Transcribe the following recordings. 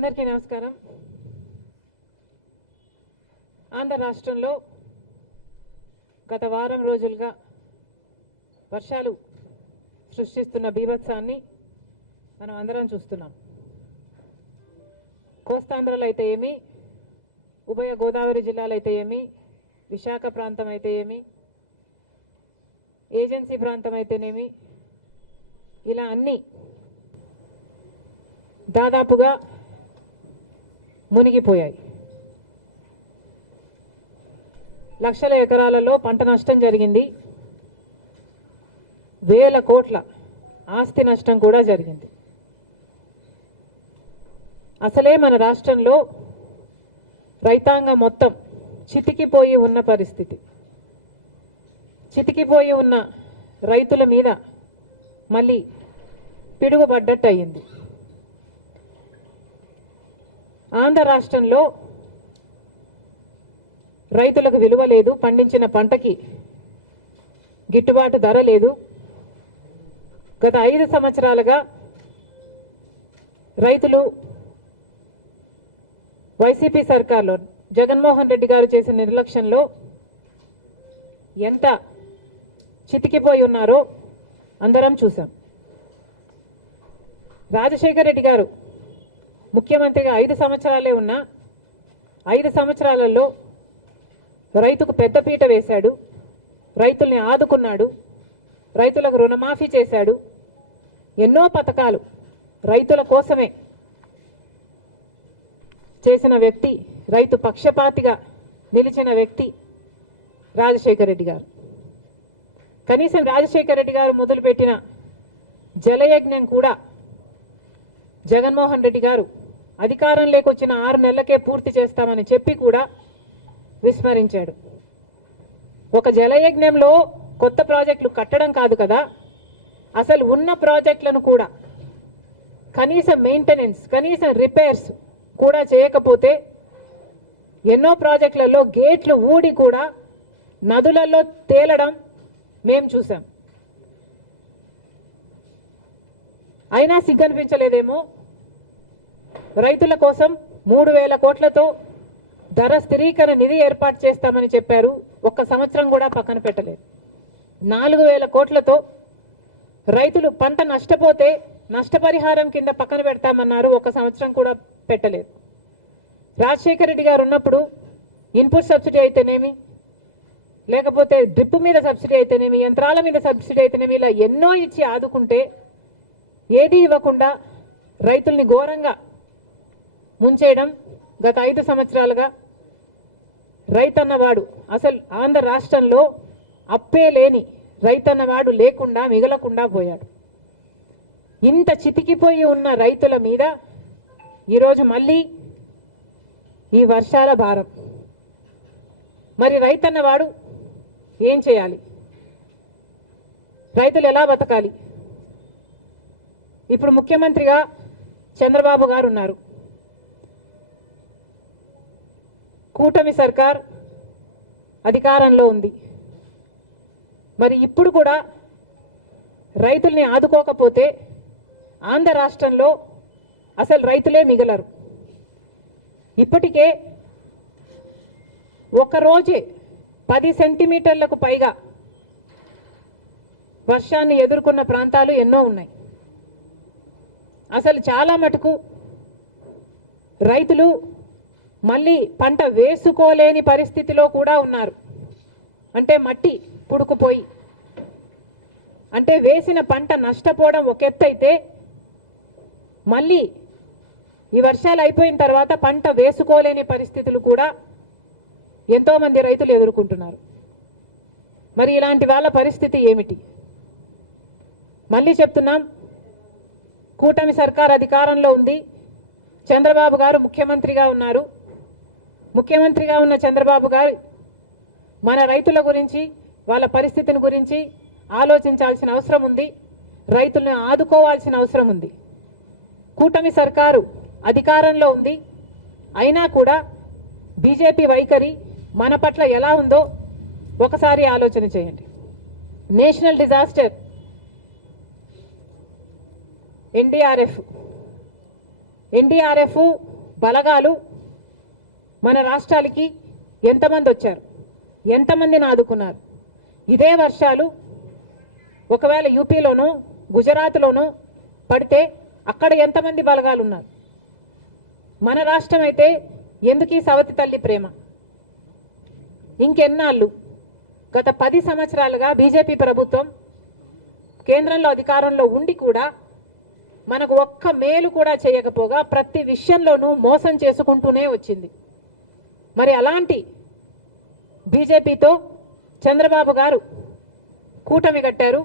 అందరికీ నమస్కారం. ఆంధ్ర రాష్ట్రంలో గత వారం రోజులుగా వర్షాలు సృష్టిస్తున్న బీభత్సాన్ని మనం అందరం చూస్తున్నాం. కోస్తాంధ్రలో అయితే ఏమి, ఉభయ గోదావరి జిల్లాలు అయితే ఏమి, విశాఖ ప్రాంతం అయితే ఏమి, ఏజెన్సీ ప్రాంతం అయితేనేమి, ఇలా అన్ని దాదాపుగా మునిగిపోయాయి. లక్షల ఎకరాలలో పంట నష్టం జరిగింది. వేల కోట్ల ఆస్తి నష్టం కూడా జరిగింది. అసలే మన రాష్ట్రంలో రైతాంగం మొత్తం చితికిపోయి ఉన్న పరిస్థితి. చితికిపోయి ఉన్న రైతుల మీద మళ్ళీ పిడుగుపడ్డట్టు అయింది. ఆంధ్ర రాష్ట్రంలో రైతులకు విలువ లేదు, పండించిన పంటకి గిట్టుబాటు ధర లేదు. గత 5 సంవత్సరాలుగా రైతులు వైసీపీ సర్కార్లో జగన్మోహన్ రెడ్డి గారు చేసిన నిర్లక్ష్యంలో ఎంత చితికిపోయి ఉన్నారో అందరం చూసాం. రాజశేఖర రెడ్డి గారు ముఖ్యమంత్రిగా 5 సంవత్సరాలే ఉన్నా 5 సంవత్సరాలలో రైతుకు పెద్దపీట వేశాడు, రైతుల్ని ఆదుకున్నాడు, రైతులకు రుణమాఫీ చేశాడు. ఎన్నో పథకాలు రైతుల కోసమే చేసిన వ్యక్తి, రైతు పక్షపాతిగా నిలిచిన వ్యక్తి రాజశేఖర రెడ్డి గారు. కనీసం రాజశేఖర రెడ్డి గారు మొదలుపెట్టిన జలయజ్ఞం కూడా జగన్మోహన్ రెడ్డి గారు అధికారం లేకొచ్చిన 6 నెలలకే పూర్తి చేస్తామని చెప్పి కూడా విస్మరించాడు. ఒక జలయజ్ఞంలో కొత్త ప్రాజెక్టులు కట్టడం కాదు కదా, అసలు ఉన్న ప్రాజెక్టులను కూడా కనీసం మెయింటెనెన్స్, కనీసం రిపేర్స్ కూడా చేయకపోతే ఎన్నో ప్రాజెక్టులలో గేట్లు ఊడి కూడా నదులలో తేలడం మేం చూసాం. అయినా సిగ్గనిపించలేదేమో. రైతుల కోసం 3,000 కోట్లతో ధర స్థిరీకరణ నిధి ఏర్పాటు చేస్తామని చెప్పారు. 1 సంవత్సరం కూడా పక్కన పెట్టలేదు. 4,000 కోట్లతో రైతులు పంట నష్టపోతే నష్టపరిహారం కింద పక్కన పెడతామన్నారు. 1 సంవత్సరం కూడా పెట్టలేదు. రాజశేఖర రెడ్డి గారు ఉన్నప్పుడు ఇన్పుట్ సబ్సిడీ అయితేనేమి, లేకపోతే డ్రిప్ మీద సబ్సిడీ అయితేనేమి, యంత్రాల మీద సబ్సిడీ అయితేనేమి, ఇలా ఎన్నో ఇచ్చి ఆదుకుంటే ఏది ఇవ్వకుండా రైతుల్ని ఘోరంగా ముంచేయడం గత 5 సంవత్సరాలుగా. రైతన్నవాడు అసలు ఆంధ్ర రాష్ట్రంలో అప్పే లేని రైతన్నవాడు లేకుండా మిగలకుండా పోయాడు. ఇంత చితికిపోయి ఉన్న రైతుల మీద ఈరోజు మళ్ళీ ఈ వర్షాల భారం. మరి రైతన్నవాడు ఏం చేయాలి? రైతులు ఎలా బతకాలి? ఇప్పుడు ముఖ్యమంత్రిగా చంద్రబాబు గారు ఉన్నారు. కూటమి సర్కార్ అధికారంలో ఉంది. మరి ఇప్పుడు కూడా రైతుల్ని ఆదుకోకపోతే ఆంధ్ర రాష్ట్రంలో అసలు రైతులే మిగలరు. ఇప్పటికే ఒకరోజే 10 సెంటీమీటర్లకు పైగా వర్షాన్ని ఎదుర్కొన్న ప్రాంతాలు ఎన్నో ఉన్నాయి. అసలు చాలా మటుకు రైతులు మళ్ళీ పంట వేసుకోలేని పరిస్థితిలో కూడా ఉన్నారు. అంటే మట్టి పుడుకుపోయి, అంటే వేసిన పంట నష్టపోవడం ఒక ఎత్తు అయితే, మళ్ళీ ఈ వర్షాలు అయిపోయిన తర్వాత పంట వేసుకోలేని పరిస్థితులు కూడా ఎంతోమంది రైతులు ఎదుర్కొంటున్నారు. మరి ఇలాంటి వాళ్ళ పరిస్థితి ఏమిటి? మళ్ళీ చెప్తున్నాం, కూటమి సర్కార్ అధికారంలో ఉంది. చంద్రబాబు గారు ముఖ్యమంత్రిగా ఉన్నారు. ముఖ్యమంత్రిగా ఉన్న చంద్రబాబు గారు మన రైతుల గురించి, వాళ్ళ పరిస్థితిని గురించి ఆలోచించాల్సిన అవసరం ఉంది. రైతులను ఆదుకోవాల్సిన అవసరం ఉంది. కూటమి సర్కారు అధికారంలో ఉంది. అయినా కూడా బీజేపీ వైఖరి మన పట్ల ఎలా ఉందో ఒకసారి ఆలోచన చేయండి. నేషనల్ డిజాస్టర్ ఎన్డీఆర్ఎఫ్ బలగాలు మన రాష్ట్రాలకి ఎంతమంది వచ్చారు, ఎంతమందిని ఆదుకున్నారు? ఇదే వర్షాలు ఒకవేళ యూపీలోనో గుజరాత్లోనో పడితే అక్కడ ఎంతమంది బలగాలు ఉన్నారు? మన రాష్ట్రం అయితే ఎందుకు ఈ సవతి తల్లి ప్రేమ? ఇంకెన్నాళ్ళు? గత 10 సంవత్సరాలుగా బీజేపీ ప్రభుత్వం కేంద్రంలో అధికారంలో ఉండి కూడా మనకు ఒక్క మేలు కూడా చేయకపోగా ప్రతి విషయంలోనూ మోసం చేసుకుంటూనే వచ్చింది. మరి అలాంటి బీజేపీతో చంద్రబాబు గారు కూటమి కట్టారు.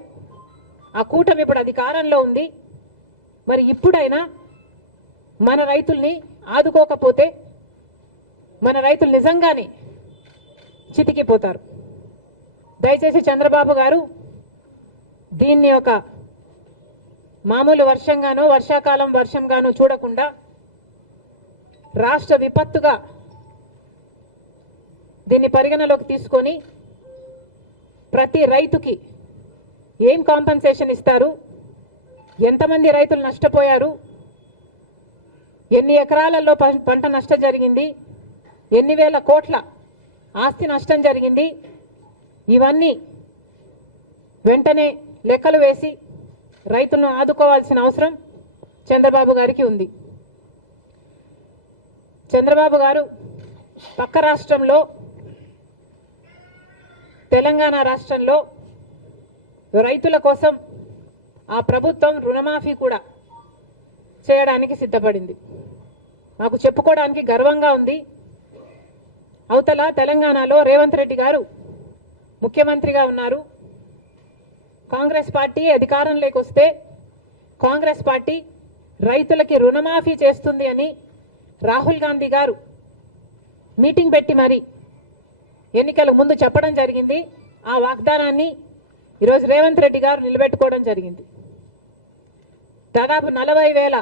ఆ కూటమి ఇప్పుడు అధికారంలో ఉంది. మరి ఇప్పుడైనా మన రైతుల్ని ఆదుకోకపోతే మన రైతులు నిజంగానే చితికిపోతారు. దయచేసి చంద్రబాబు గారు దీన్ని ఒక మామూలు వర్షంగానో వర్షాకాలం వర్షంగానో చూడకుండా రాష్ట్ర విపత్తుగా దీన్ని పరిగణలోకి తీసుకొని ప్రతి రైతుకి ఏం కాంపెన్సేషన్ ఇస్తారు, ఎంతమంది రైతులు నష్టపోయారు, ఎన్ని ఎకరాలలో పంట నష్టం జరిగింది, ఎన్ని వేల కోట్ల ఆస్తి నష్టం జరిగింది, ఇవన్నీ వెంటనే లెక్కలు వేసి రైతులను ఆదుకోవాల్సిన అవసరం చంద్రబాబు గారికి ఉంది. చంద్రబాబు గారు పక్క రాష్ట్రంలో తెలంగాణ రాష్ట్రంలో రైతుల కోసం ఆ ప్రభుత్వం రుణమాఫీ కూడా చేయడానికి సిద్ధపడింది. మాకు చెప్పుకోవడానికి గర్వంగా ఉంది. అవతల తెలంగాణలో రేవంత్ రెడ్డి గారు ముఖ్యమంత్రిగా ఉన్నారు. కాంగ్రెస్ పార్టీ అధికారంలోకి వస్తే కాంగ్రెస్ పార్టీ రైతులకి రుణమాఫీ చేస్తుంది అని రాహుల్ గాంధీ గారు మీటింగ్ పెట్టి మరి ఎన్నికల ముందు చెప్పడం జరిగింది. ఆ వాగ్దానాన్ని ఈరోజు రేవంత్ రెడ్డి గారు నిలబెట్టుకోవడం జరిగింది. దాదాపు 40,000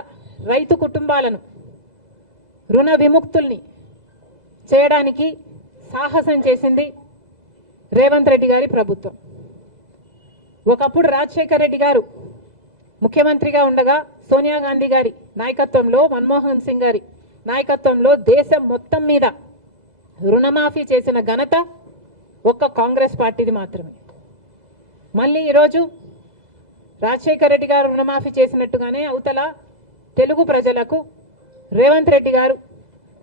రైతు కుటుంబాలను రుణ విముక్తుల్ని చేయడానికి సాహసం చేసింది రేవంత్ రెడ్డి గారి ప్రభుత్వం. ఒకప్పుడు రాజశేఖర్ రెడ్డి గారు ముఖ్యమంత్రిగా ఉండగా సోనియా గాంధీ గారి నాయకత్వంలో, మన్మోహన్ సింగ్ గారి నాయకత్వంలో దేశం మొత్తం మీద రుణమాఫీ చేసిన ఘనత ఒక్క కాంగ్రెస్ పార్టీది మాత్రమే. మళ్ళీ ఈరోజు రాజశేఖర్ రెడ్డి గారు రుణమాఫీ చేసినట్టుగానే అవతల తెలుగు ప్రజలకు రేవంత్ రెడ్డి గారు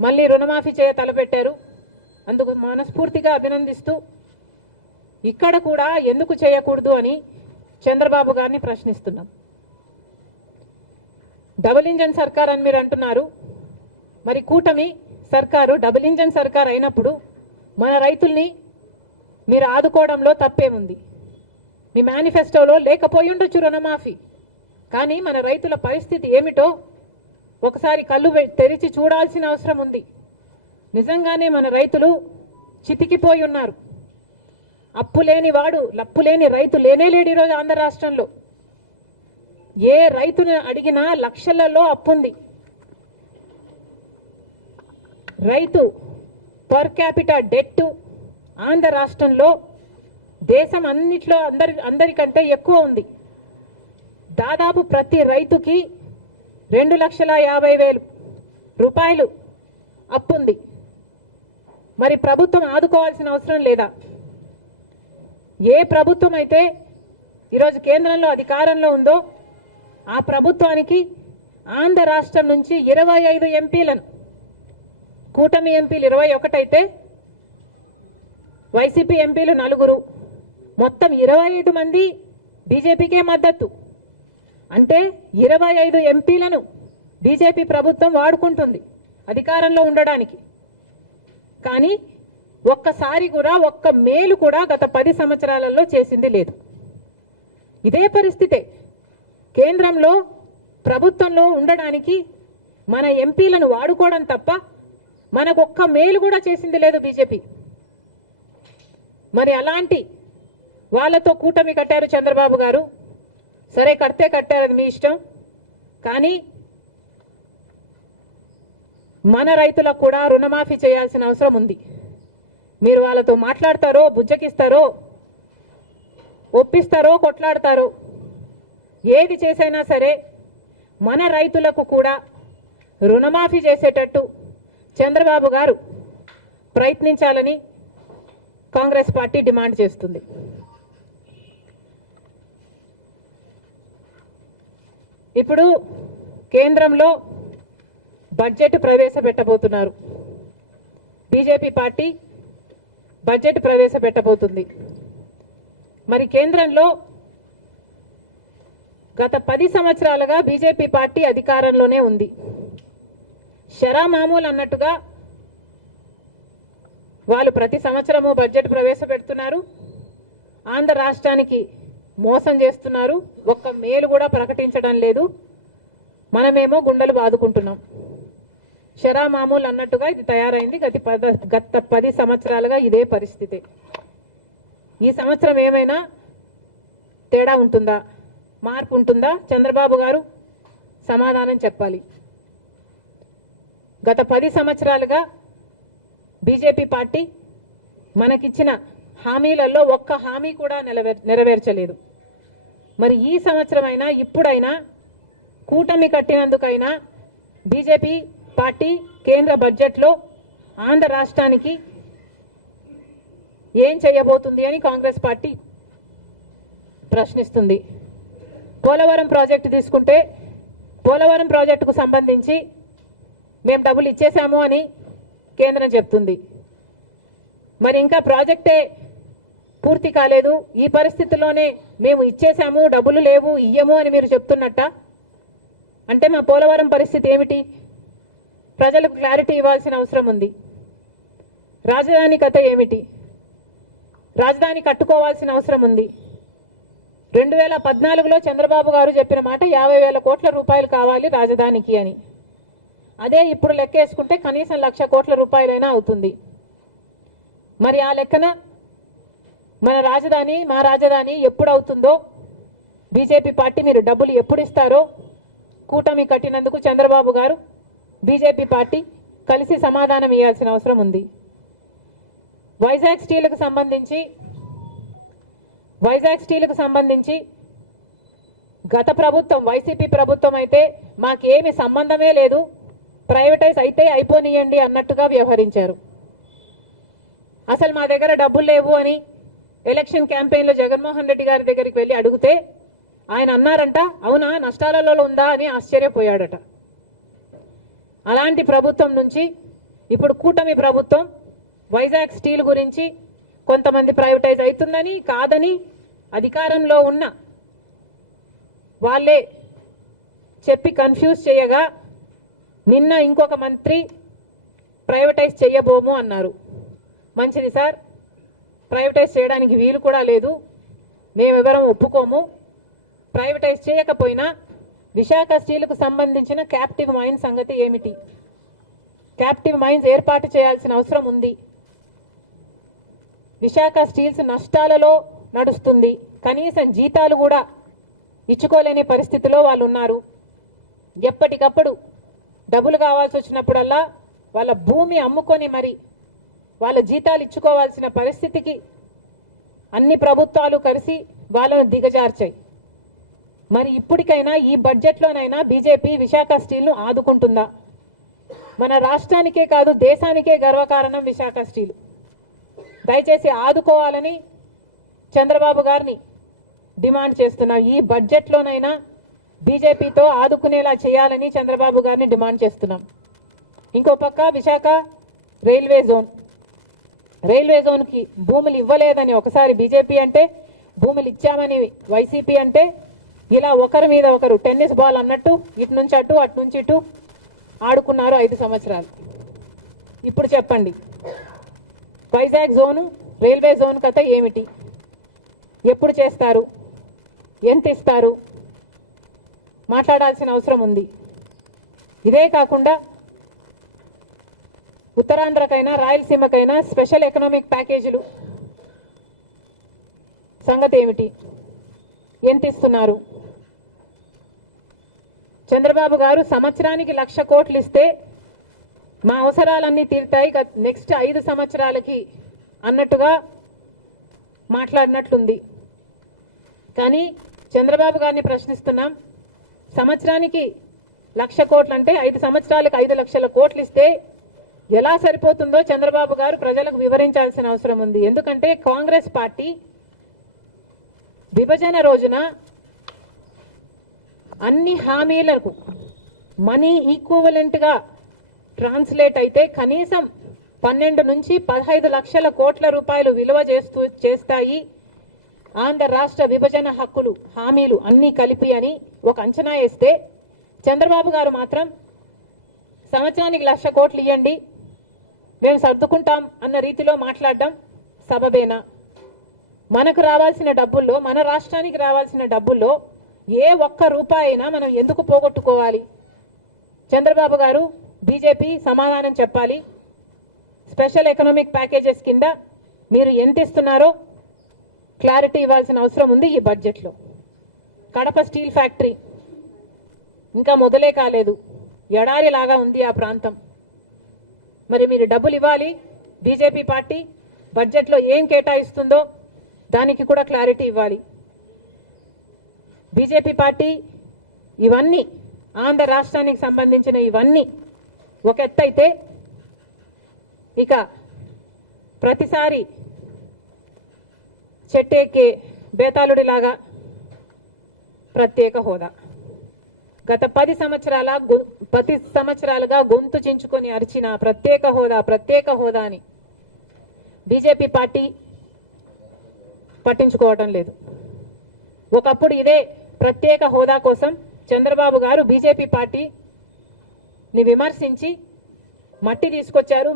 మళ్ళీ రుణమాఫీ చేయ తలపెట్టారు. అందుకు మనస్ఫూర్తిగా అభినందిస్తూ ఇక్కడ కూడా ఎందుకు చేయకూడదు అని చంద్రబాబు గారిని ప్రశ్నిస్తున్నాం. డబుల్ ఇంజన్ సర్కార్ అని మీరు అంటున్నారు. మరి కూటమి సర్కారు డబుల్ ఇంజన్ సర్కార్ అయినప్పుడు మన రైతుల్ని మీరు ఆదుకోవడంలో తప్పేముంది? మీ మేనిఫెస్టోలో లేకపోయి ఉండొచ్చు రుణమాఫీ, కానీ మన రైతుల పరిస్థితి ఏమిటో ఒకసారి కళ్ళు తెరిచి చూడాల్సిన అవసరం ఉంది. నిజంగానే మన రైతులు చితికిపోయి ఉన్నారు. అప్పులేని వాడు లప్పులేని రైతు లేనే లేడు ఈరోజు ఆంధ్ర రాష్ట్రంలో. ఏ రైతుని అడిగినా లక్షలలో అప్పుంది. రైతు పర్ క్యాపిటా డెట్ ఆంధ్ర రాష్ట్రంలో దేశం అన్నిట్లో అందరికంటే ఎక్కువ ఉంది. దాదాపు ప్రతి రైతుకి 2,50,000 రూపాయలు అప్పుంది. మరి ప్రభుత్వం ఆదుకోవాల్సిన అవసరం లేదా? ఏ ప్రభుత్వం అయితే ఈరోజు కేంద్రంలో అధికారంలో ఉందో ఆ ప్రభుత్వానికి ఆంధ్ర రాష్ట్రం నుంచి 25 ఎంపీలను, కూటమి ఎంపీలు 21 అయితే వైసీపీ ఎంపీలు 4, మొత్తం 25 మంది బీజేపీకే మద్దతు. అంటే 25 ఎంపీలను బీజేపీ ప్రభుత్వం వాడుకుంటుంది అధికారంలో ఉండడానికి. కానీ ఒక్కసారి కూడా ఒక్క మేలు కూడా గత 10 సంవత్సరాలలో చేసింది లేదు. ఇదే పరిస్థితే కేంద్రంలో ప్రభుత్వంలో ఉండడానికి మన ఎంపీలను వాడుకోవడం తప్ప మనకు ఒక్క మేలు కూడా చేసింది లేదు బీజేపీ. మరి అలాంటి వాళ్ళతో కూటమి కట్టారు చంద్రబాబు గారు. సరే, కడితే కట్టారు, అది మీ ఇష్టం. కానీ మన రైతులకు కూడా రుణమాఫీ చేయాల్సిన అవసరం ఉంది. మీరు వాళ్ళతో మాట్లాడతారో, బుజ్జకిస్తారో, ఒప్పిస్తారో, కొట్లాడతారో, ఏది చేసైనా సరే మన రైతులకు కూడా రుణమాఫీ చేసేటట్టు చంద్రబాబు గారు ప్రయత్నించాలని కాంగ్రెస్ పార్టీ డిమాండ్ చేస్తుంది. ఇప్పుడు కేంద్రంలో బడ్జెట్ ప్రవేశపెట్టబోతున్నారు. బీజేపీ పార్టీ బడ్జెట్ ప్రవేశపెట్టబోతుంది. మరి కేంద్రంలో గత 10 సంవత్సరాలుగా బీజేపీ పార్టీ అధికారంలోనే ఉంది. షరా మామూలు అన్నట్టుగా వాళ్ళు ప్రతి సంవత్సరము బడ్జెట్ ప్రవేశపెడుతున్నారు. ఆంధ్ర రాష్ట్రానికి మోసం చేస్తున్నారు. ఒక్క మేలు కూడా ప్రకటించడం లేదు. మనమేమో గుండెలు బాదుకుంటున్నాం. షరా మామూలు అన్నట్టుగా ఇది తయారైంది. గత 10 సంవత్సరాలుగా ఇదే పరిస్థితి. ఈ సంవత్సరం ఏమైనా తేడా ఉంటుందా, మార్పు ఉంటుందా? చంద్రబాబు గారు సమాధానం చెప్పాలి. గత 10 సంవత్సరాలుగా బీజేపీ పార్టీ మనకిచ్చిన హామీలలో ఒక్క హామీ కూడా నెరవేర్చలేదు. మరి ఈ సంవత్సరమైనా ఇప్పుడైనా కూటమి కట్టినందుకైనా బీజేపీ పార్టీ కేంద్ర బడ్జెట్లో ఆంధ్ర రాష్ట్రానికి ఏం చేయబోతుంది అని కాంగ్రెస్ పార్టీ ప్రశ్నిస్తుంది. పోలవరం ప్రాజెక్టు తీసుకుంటే పోలవరం ప్రాజెక్టుకు సంబంధించి మేము డబ్బులు ఇచ్చేసాము అని కేంద్రం చెప్తుంది. మరి ఇంకా ప్రాజెక్టే పూర్తి కాలేదు. ఈ పరిస్థితుల్లోనే మేము ఇచ్చేసాము, డబ్బులు లేవు, ఇయ్యము అని మీరు చెప్తున్నట్ట. అంటే మా పోలవరం పరిస్థితి ఏమిటి? ప్రజలకు క్లారిటీ ఇవ్వాల్సిన అవసరం ఉంది. రాజధాని కథ ఏమిటి? రాజధాని కట్టుకోవాల్సిన అవసరం ఉంది. 2014లో చంద్రబాబు గారు చెప్పిన మాట 50,000 కోట్ల రూపాయలు కావాలి రాజధానికి అని. అదే ఇప్పుడు లెక్కేసుకుంటే కనీసం 1,00,000 కోట్ల రూపాయలైనా అవుతుంది. మరి ఆ లెక్కన మా రాజధాని ఎప్పుడు అవుతుందో, బీజేపీ పార్టీ మీరు డబ్బులు ఎప్పుడు ఇస్తారో కూటమి కట్టినందుకు చంద్రబాబు గారు బీజేపీ పార్టీ కలిసి సమాధానం ఇవ్వాల్సిన అవసరం ఉంది. వైజాగ్ స్టీల్కు సంబంధించి గత ప్రభుత్వం వైసీపీ ప్రభుత్వం అయితే మాకేమి సంబంధమే లేదు, ప్రైవేటైజ్ అయితే అయిపోనియండి అన్నట్టుగా వ్యవహరించారు. అసలు మా దగ్గర డబ్బులు లేవు అని ఎలక్షన్ క్యాంపెయిన్లో జగన్మోహన్ రెడ్డి గారి దగ్గరికి వెళ్ళి అడిగితే ఆయన అన్నారంట, అవునా నష్టాలలో ఉందా అని ఆశ్చర్యపోయాడట. అలాంటి ప్రభుత్వం నుంచి ఇప్పుడు కూటమి ప్రభుత్వం వైజాగ్ స్టీల్ గురించి కొంతమంది ప్రైవేటైజ్ అవుతుందని కాదని అధికారంలో ఉన్న వాళ్ళే చెప్పి కన్ఫ్యూజ్ చేయగా నిన్న ఇంకొక మంత్రి ప్రైవేటైజ్ చేయబోము అన్నారు. మంచిది సార్, ప్రైవేటైజ్ చేయడానికి వీలు కూడా లేదు, మేమెవరం ఒప్పుకోము. ప్రైవేటైజ్ చేయకపోయినా విశాఖ స్టీల్కు సంబంధించిన క్యాప్టివ్ మైన్స్ సంగతి ఏమిటి? క్యాప్టివ్ మైన్స్ ఏర్పాటు చేయాల్సిన అవసరం ఉంది. విశాఖ స్టీల్స్ నష్టాలలో నడుస్తుంది. కనీసం జీతాలు కూడా ఇచ్చుకోలేని పరిస్థితిలో వాళ్ళు ఉన్నారు. ఎప్పటికప్పుడు డబ్బులు కావాల్సి వచ్చినప్పుడల్లా వాళ్ళ భూమి అమ్ముకొని మరి వాళ్ళ జీతాలు ఇచ్చుకోవాల్సిన పరిస్థితికి అన్ని ప్రభుత్వాలు కలిసి వాళ్ళను దిగజార్చాయి. మరి ఇప్పటికైనా ఈ బడ్జెట్లోనైనా బీజేపీ విశాఖ స్టీల్ను ఆదుకుంటుందా? మన రాష్ట్రానికే కాదు దేశానికే గర్వకారణం విశాఖ స్టీల్. దయచేసి ఆదుకోవాలని చంద్రబాబు గారిని డిమాండ్ చేస్తున్నాం. ఈ బడ్జెట్లోనైనా బీజేపీతో ఆదుకునేలా చేయాలని చంద్రబాబు గారిని డిమాండ్ చేస్తున్నాం. ఇంకో పక్క విశాఖ రైల్వే జోన్కి భూములు ఇవ్వలేదని ఒకసారి బీజేపీ అంటే, భూములు ఇచ్చామని వైసీపీ అంటే, ఇలా ఒకరి మీద ఒకరు టెన్నిస్ బాల్ అన్నట్టు ఇటు నుంచి అటు అటు నుంచి ఇటు ఆడుకున్నారు 5 సంవత్సరాలు. ఇప్పుడు చెప్పండి, వైజాగ్ జోను రైల్వే జోన్ కథ ఏమిటి? ఎప్పుడు చేస్తారు? ఎంత ఇస్తారు? మాట్లాడాల్సిన అవసరం ఉంది. ఇదే కాకుండా ఉత్తరాంధ్రకైనా రాయలసీమకైనా స్పెషల్ ఎకనామిక్ ప్యాకేజీలు సంగతి ఏమిటి? ఎంత ఇస్తున్నారు? చంద్రబాబు గారు సంవత్సరానికి 1,00,000 కోట్లు ఇస్తే మా అవసరాలన్నీ తీరుతాయి నెక్స్ట్ 5 సంవత్సరాలకి అన్నట్టుగా మాట్లాడినట్లుంది. కానీ చంద్రబాబు గారిని ప్రశ్నిస్తున్నాం, సంవత్సరానికి 1,00,000 కోట్లు అంటే 5 సంవత్సరాలకు 5 లక్షల కోట్లు ఇస్తే ఎలా సరిపోతుందో చంద్రబాబు గారు ప్రజలకు వివరించాల్సిన అవసరం ఉంది. ఎందుకంటే కాంగ్రెస్ పార్టీ విభజన రోజున అన్ని హామీలకు మనీ ఈక్వివలెంట్ గా ట్రాన్స్లేట్ అయితే కనీసం 12 నుంచి 15 లక్షల కోట్ల రూపాయలు విలువ చేస్తాయి ఆంధ్ర రాష్ట్ర విభజన హక్కులు హామీలు అన్ని కలిపి అని ఒక అంచనా వేస్తే చంద్రబాబు గారు మాత్రం సంవత్సరానికి 1,00,000 కోట్లు ఇవ్వండి మేము సర్దుకుంటాం అన్న రీతిలో మాట్లాడడం సబబేనా? మనకు రావాల్సిన డబ్బుల్లో, మన రాష్ట్రానికి రావాల్సిన డబ్బుల్లో ఏ ఒక్క రూపాయి అయినా మనం ఎందుకు పోగొట్టుకోవాలి? చంద్రబాబు గారు, బీజేపీ సమాధానం చెప్పాలి. స్పెషల్ ఎకనామిక్ ప్యాకేజెస్ కింద మీరు ఎంత ఇస్తున్నారో క్లారిటీ ఇవ్వాల్సిన అవసరం ఉంది ఈ బడ్జెట్లో. కడప స్టీల్ ఫ్యాక్టరీ ఇంకా మొదలే కాలేదు, ఎడారిలాగా ఉంది ఆ ప్రాంతం. మరి మీరు డబ్బులు ఇవ్వాలి. బీజేపీ పార్టీ బడ్జెట్లో ఏం కేటాయిస్తుందో దానికి కూడా క్లారిటీ ఇవ్వాలి. బీజేపీ పార్టీ ఇవన్నీ ఆంధ్ర రాష్ట్రానికి సంబంధించిన ఇవన్నీ ఒక ఎత్తైతే, ఇక ప్రతిసారి చెట్టెక్కే బేతాళుడిలాగా ప్రత్యేక హోదా గత 10 సంవత్సరాలుగా గొంతు చించుకొని అరిచిన ప్రత్యేక హోదా అని బీజేపీ పార్టీ పట్టించుకోవటం లేదు. ఒకప్పుడు ఇదే ప్రత్యేక హోదా కోసం చంద్రబాబు గారు బీజేపీ పార్టీని విమర్శించి మట్టి తీసుకొచ్చారు,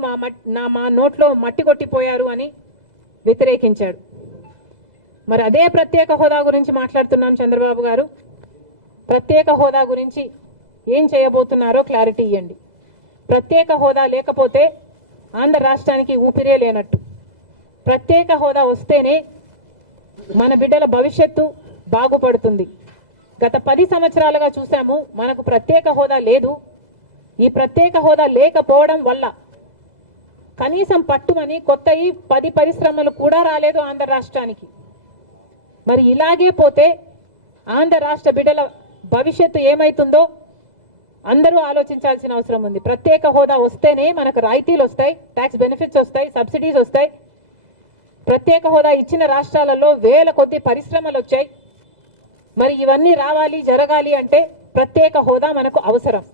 మా నోట్లో మట్టి కొట్టిపోయారు అని వ్యతిరేకించాడు. మరి అదే ప్రత్యేక హోదా గురించి మాట్లాడుతున్నాం చంద్రబాబు గారు. ప్రత్యేక హోదా గురించి ఏం చేయబోతున్నారో క్లారిటీ ఇవ్వండి. ప్రత్యేక హోదా లేకపోతే ఆంధ్ర రాష్ట్రానికి ఊపిరే లేనట్టు. ప్రత్యేక హోదా వస్తేనే మన బిడ్డల భవిష్యత్తు బాగుపడుతుంది. గత 10 సంవత్సరాలుగా చూసాము, మనకు ప్రత్యేక హోదా లేదు. ఈ ప్రత్యేక హోదా లేకపోవడం వల్ల కనీసం పట్టుమని కొత్తవి 10 పరిశ్రమలు కూడా రాలేదు ఆంధ్ర రాష్ట్రానికి. మరి ఇలాగే పోతే ఆంధ్ర రాష్ట్ర బిడ్డల భవిష్యత్తు ఏమైతుందో అందరూ ఆలోచించాల్సిన అవసరం ఉంది. ప్రత్యేక హోదా వస్తేనే మనకు రాయితీలు వస్తాయి, ట్యాక్స్ బెనిఫిట్స్ వస్తాయి, సబ్సిడీస్ వస్తాయి. ప్రత్యేక హోదా ఇచ్చిన రాష్ట్రాలలో వేల కొద్ది పరిశ్రమలు వచ్చాయి. మరి ఇవన్నీ రావాలి, జరగాలి అంటే ప్రత్యేక హోదా మనకు అవసరం.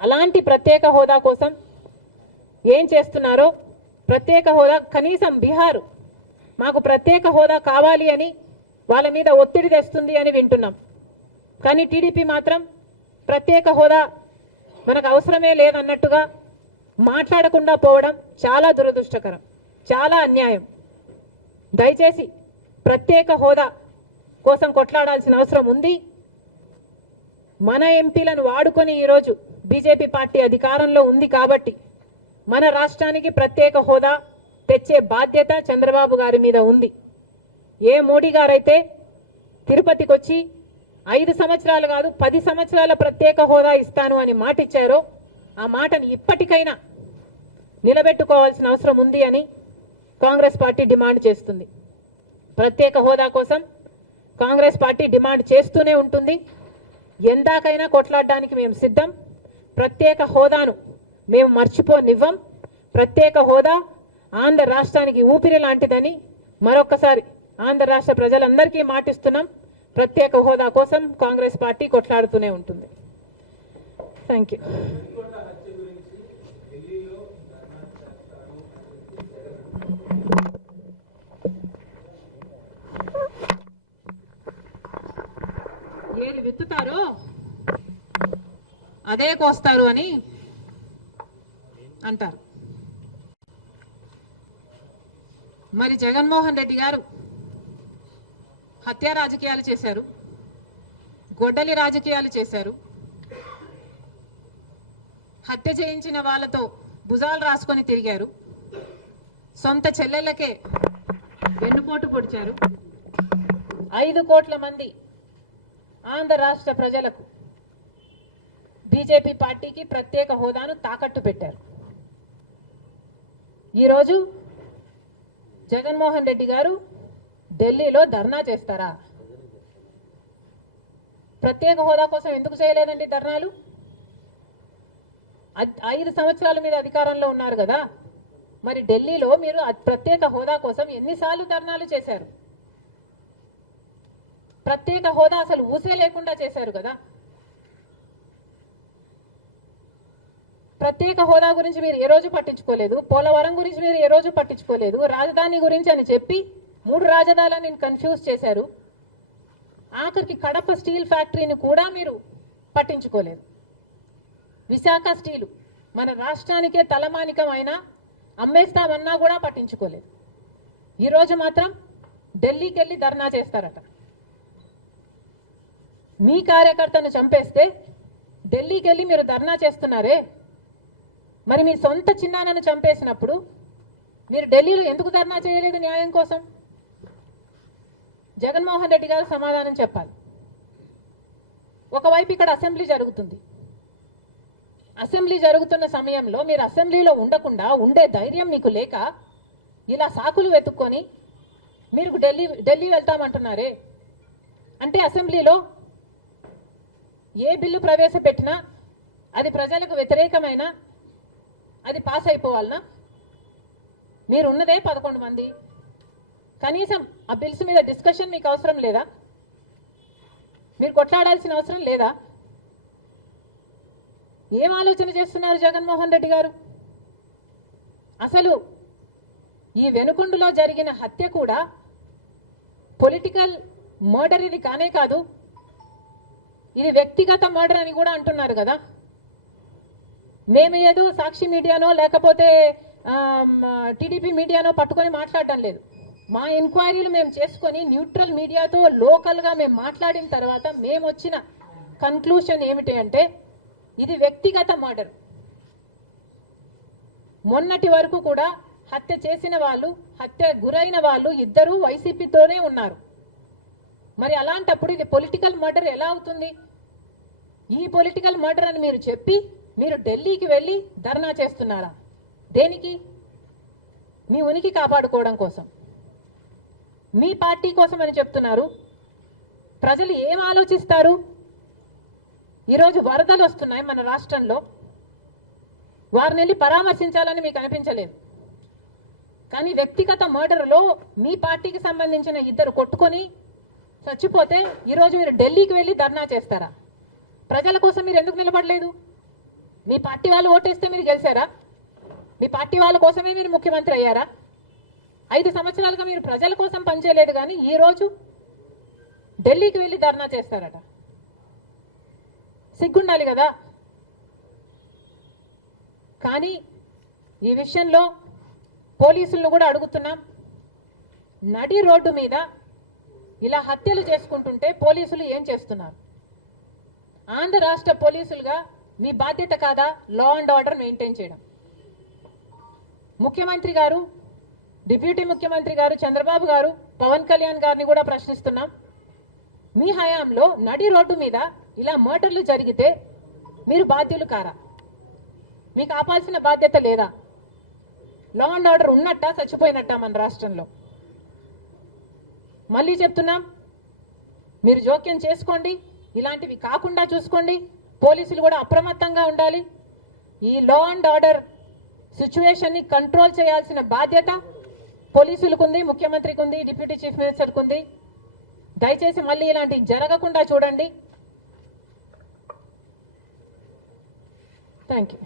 అలాంటి ప్రత్యేక హోదా కోసం ఏం చేస్తున్నారో, ప్రత్యేక హోదా కనీసం బీహారు మాకు ప్రత్యేక హోదా కావాలి అని వాళ్ళ మీద ఒత్తిడి తెస్తుంది అని వింటున్నాం. కానీ టీడీపీ మాత్రం ప్రత్యేక హోదా మనకు అవసరమే లేదన్నట్టుగా మాట్లాడకుండా పోవడం చాలా దురదృష్టకరం, చాలా అన్యాయం. దయచేసి ప్రత్యేక హోదా కోసం కొట్లాడాల్సిన అవసరం ఉంది. మన ఎంపీలను వాడుకొని ఈరోజు బీజేపీ పార్టీ అధికారంలో ఉంది కాబట్టి మన రాష్ట్రానికి ప్రత్యేక హోదా తెచ్చే బాధ్యత చంద్రబాబు గారి మీద ఉంది. ఏ మోడీ గారైతే తిరుపతికి వచ్చి 5 సంవత్సరాలు కాదు 10 సంవత్సరాల ప్రత్యేక హోదా ఇస్తాను అని మాట ఇచ్చారో ఆ మాటని ఇప్పటికైనా నిలబెట్టుకోవాల్సిన అవసరం ఉంది అని కాంగ్రెస్ పార్టీ డిమాండ్ చేస్తుంది. ప్రత్యేక హోదా కోసం కాంగ్రెస్ పార్టీ డిమాండ్ చేస్తూనే ఉంటుంది. ఎందాకైనా కొట్లాడడానికి మేము సిద్ధం. ప్రత్యేక హోదాను మేము మర్చిపోనివ్వం. ప్రత్యేక హోదా ఆంధ్ర రాష్ట్రానికి ఊపిరి లాంటిదని మరొకసారి ఆంధ్ర రాష్ట్ర ప్రజలందరికీ మాటిస్తున్నాం. ప్రత్యేక హోదా కోసం కాంగ్రెస్ పార్టీ కొట్లాడుతూనే ఉంటుంది. Thank you. ఏది విత్తుతారో అదే కోస్తారు అని అంటారు. మరి జగన్మోహన్ రెడ్డి గారు హత్య రాజకీయాలు చేశారు, గొడ్డలి రాజకీయాలు చేశారు. హత్య చేయించిన వాళ్ళతో భుజాలు రాసుకొని తిరిగారు. సొంత చెల్లెళ్ళకే వెన్నుపోటు పొడిచారు. 5 కోట్ల మంది ఆంధ్ర రాష్ట్ర ప్రజలకు బీజేపీ పార్టీకి ప్రత్యేక హోదాను తాకట్టు పెట్టారు. ఈరోజు జగన్మోహన్ రెడ్డి గారు ఢిల్లీలో ధర్నా చేస్తారా? ప్రత్యేక హోదా కోసం ఎందుకు చేయలేదండి ధర్నాలు? 5 సంవత్సరాల మీద అధికారంలో ఉన్నారు కదా, మరి ఢిల్లీలో మీరు ప్రత్యేక హోదా కోసం ఎన్నిసార్లు ధర్నాలు చేశారు? ప్రత్యేక హోదా అసలు ఊసే లేకుండా చేశారు కదా. ప్రత్యేక హోదా గురించి మీరు ఏ రోజు పట్టించుకోలేదు, పోలవరం గురించి మీరు ఏ రోజు పట్టించుకోలేదు, రాజధాని గురించి అని చెప్పి 3 రాజధానులను కన్ఫ్యూజ్ చేశారు. ఆఖరికి కడప స్టీల్ ఫ్యాక్టరీని కూడా మీరు పట్టించుకోలేదు. విశాఖ స్టీలు మన రాష్ట్రానికే తలమానికమైన అమ్మేస్తామన్నా కూడా పట్టించుకోలేదు. ఈరోజు మాత్రం ఢిల్లీకి వెళ్ళి ధర్నా చేస్తారట. మీ కార్యకర్తను చంపేస్తే ఢిల్లీకి వెళ్ళి మీరు ధర్నా చేస్తున్నారే, మరి మీ సొంత చిన్నాన్నను చంపేసినప్పుడు మీరు ఢిల్లీలో ఎందుకు ధర్నా చేయలేదు న్యాయం కోసం? జగన్మోహన్ రెడ్డి గారు సమాధానం చెప్పాలి. ఒకవైపు ఇక్కడ అసెంబ్లీ జరుగుతుంది. అసెంబ్లీ జరుగుతున్న సమయంలో మీరు అసెంబ్లీలో ఉండకుండా ఉండే ధైర్యం మీకు లేక ఇలా సాకులు వెతుక్కొని మీరు ఢిల్లీ వెళ్తామంటున్నారే. అంటే అసెంబ్లీలో ఏ బిల్లు ప్రవేశపెట్టినా అది ప్రజలకు వ్యతిరేకమైన అది పాస్ అయిపోవాలనా? మీరున్నదే 11 మంది. కనీసం ఆ బిల్స్ మీద డిస్కషన్ మీకు అవసరం లేదా? మీరు కొట్లాడాల్సిన అవసరం లేదా? ఏం ఆలోచన చేస్తున్నారు జగన్మోహన్ రెడ్డి గారు? అసలు ఈ వెనుకొండలో జరిగిన హత్య కూడా పొలిటికల్ మర్డర్ ఇది కానే కాదు, ఇది వ్యక్తిగత మర్డర్ అని కూడా అంటున్నారు కదా. మేము ఏదో సాక్షి మీడియానో లేకపోతే టీడీపీ మీడియానో పట్టుకొని మాట్లాడటం లేదు. మా ఎంక్వైరీలు మేము చేసుకొని న్యూట్రల్ మీడియాతో లోకల్గా మేము మాట్లాడిన తర్వాత మేము వచ్చిన కన్క్లూషన్ ఏమిటి అంటే ఇది వ్యక్తిగత మర్డర్. మొన్నటి వరకు కూడా హత్య చేసిన వాళ్ళు, హత్య గురైన వాళ్ళు ఇద్దరు వైసీపీతోనే ఉన్నారు. మరి అలాంటప్పుడు ఇది పొలిటికల్ మర్డర్ ఎలా అవుతుంది? ఈ పొలిటికల్ మర్డర్ అని మీరు చెప్పి మీరు ఢిల్లీకి వెళ్ళి ధర్నా చేస్తున్నారా? దేనికి? మీ ఉనికి కాపాడుకోవడం కోసం, మీ పార్టీ కోసం అని చెప్తున్నారు. ప్రజలు ఏం ఆలోచిస్తారు? ఈరోజు వరదలు వస్తున్నాయి మన రాష్ట్రంలో, వారిని వెళ్ళి పరామర్శించాలని మీకు అనిపించలేదు. కానీ వ్యక్తిగత మర్డర్లో మీ పార్టీకి సంబంధించిన ఇద్దరు కొట్టుకొని చచ్చిపోతే ఈరోజు మీరు ఢిల్లీకి వెళ్ళి ధర్నా చేస్తారా? ప్రజల కోసం మీరు ఎందుకు నిలబడలేదు? మీ పార్టీ వాళ్ళు ఓటేస్తే మీరు గెలిచారా? మీ పార్టీ వాళ్ళ కోసమే మీరు ముఖ్యమంత్రి అయ్యారా? 5 సంవత్సరాలుగా మీరు ప్రజల కోసం పనిచేయలేదు, కానీ ఈరోజు ఢిల్లీకి వెళ్ళి ధర్నా చేస్తారట. సిగ్గుండాలి కదా. కానీ ఈ విషయంలో పోలీసులను కూడా అడుగుతున్నాం. నడి రోడ్డు మీద ఇలా హత్యలు చేసుకుంటుంటే పోలీసులు ఏం చేస్తున్నారు? ఆంధ్ర రాష్ట్ర పోలీసులుగా మీ బాధ్యత కాదా లా అండ్ ఆర్డర్ మెయింటైన్ చేయడం? ముఖ్యమంత్రి గారు, డిప్యూటీ ముఖ్యమంత్రి గారు చంద్రబాబు గారు, పవన్ కళ్యాణ్ గారిని కూడా ప్రశ్నిస్తున్నాం. మీ హయాంలో నడి రోడ్డు మీద ఇలా మర్డర్లు జరిగితే మీరు బాధ్యులు కారా? మీకు ఆపాల్సిన బాధ్యత లేదా? లా అండ్ ఆర్డర్ ఉన్నట్టా చచ్చిపోయినట్టా మన రాష్ట్రంలో? మళ్ళీ చెప్తున్నాం, మీరు జోక్యం చేసుకోండి, ఇలాంటివి కాకుండా చూసుకోండి. పోలీసులు కూడా అప్రమత్తంగా ఉండాలి. ఈ లా అండ్ ఆర్డర్ సిచ్యువేషన్ ని కంట్రోల్ చేయాల్సిన బాధ్యత పోలీసులకు ఉంది, ముఖ్యమంత్రికి ఉంది, డిప్యూటీ చీఫ్ మినిస్టర్కి ఉంది. దయచేసి మళ్ళీ ఇలాంటివి జరగకుండా చూడండి. Thank you.